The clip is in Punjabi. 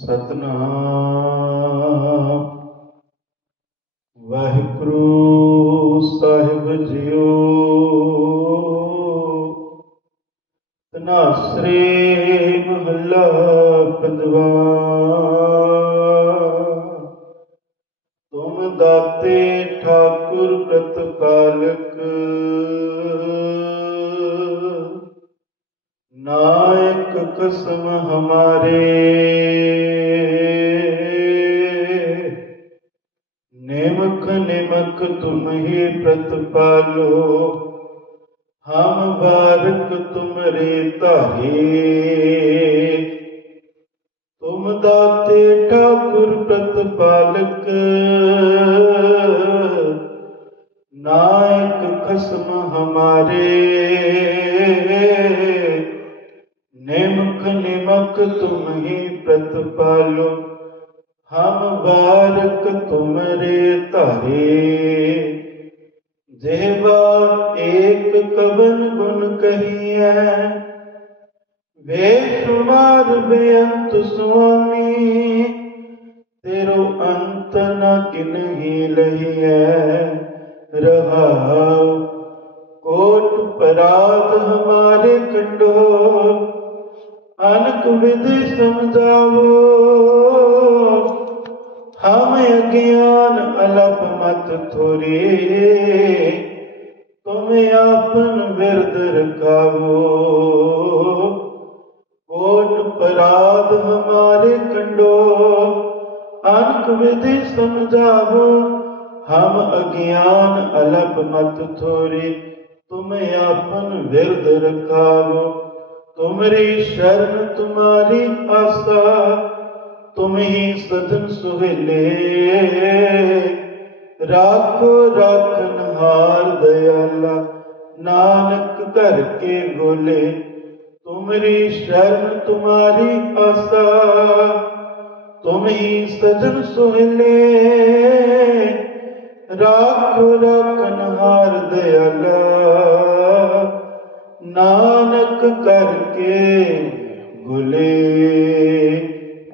ਸਤਨਾਮ। ਵਾਹਿਗੁਰੂ ਸਾਹਿਬ ਜੀਓ। ਤਨਾਸਰੇ ਮਹੱਲਾ ਪੰਜਵਾ ਤੁਮ ਦਾਤੇ ਠਾਕੁਰ ਪ੍ਰਤਪਾਲਕ ਨਾਇਕ ਕਸਮ ਹਮਾਰੇ। ਨਿਮਕ ਨਿਮਕ ਤੁਮ ਹੀ ਪ੍ਰਤਪਾਲੋ, ਹਮ ਬਾਰਕ ਤੁਮਰੇ ਧਾਰੇ ਤੁਮ ਦਾਤੇ ਠਾਕੁਰ ਪ੍ਰਤਪਾਲਕ, ਨਾਇਕ ਖਸਮ ਹਮਾਰੇ। ਨਿਮਕ ਨਿਮਕ ਤੁਮ ਹੀ ਪ੍ਰਤਪਾਲੋ ਹਮ ਬਾਰਕ ਤੁਮਰੇ ਧਾਰੇ। ਜਿਹਵਾ ਏਕ ਕਵਨ ਗੁਣ ਕਹੀਐ ਬੇਸ਼ੁਮਾਰ ਬੇਅੰਤ ਸੁਆਮੀ, ਤੇਰੋ ਅੰਤ ਨ ਕਿਨਹੀ ਲਈਐ ਰਹਾਉ ਕੋਟ ਪਰਾਤ ਹਮਾਰੇ ਕੰਡੋ, ਅਨਕ ਵਿਧि ਸਮਝਾਵੋ। ਹਮ ਅਗਿਆਨ ਅਲਪ ਮਤ ਥੋਰੇ, ਤੁਮ ਆਪਨ ਵਿਰਦ ਰਖਾਵੋ ਕੋਟ ਪਰਾਧ ਹਮਾਰੇ ਕੰਡੋ, ਅਨਕ ਵਿਧि ਸਮਝਾਵੋ। ਹਮ ਅਗਿਆਨ ਅਲਪ ਮਤ ਥੋਰੇ, ਤੁਮ ਆਪਨ ਵਿਰਦ ਰਖਾਵੋ ਤੁਮਰੀ ਸ਼ਰਨ ਤੁਮਾਰੀ ਆਸਾ ਤੁਮ ਹੀ ਸਜਨ ਸੁਹੇਲੇ ਰਾਖੋ ਰਾਖਨ ਹਾਰ ਦਇਆਲਾ, ਨਾਨਕ ਘਰ ਕੇ ਗੋਲੇ ਤੁਮਰੀ ਸ਼ਰਨ ਤੁਮਾਰੀ ਆਸਾ, ਤੁਮ ਹੀ ਸਜਨ ਸੁਹੇਲੇ ਰਾਖੋ ਰਾਖਨ ਹਾਰ ਦਇਆਲਾ, ਨਾਨਕ ਕਰਕੇ ਗੁਲੇ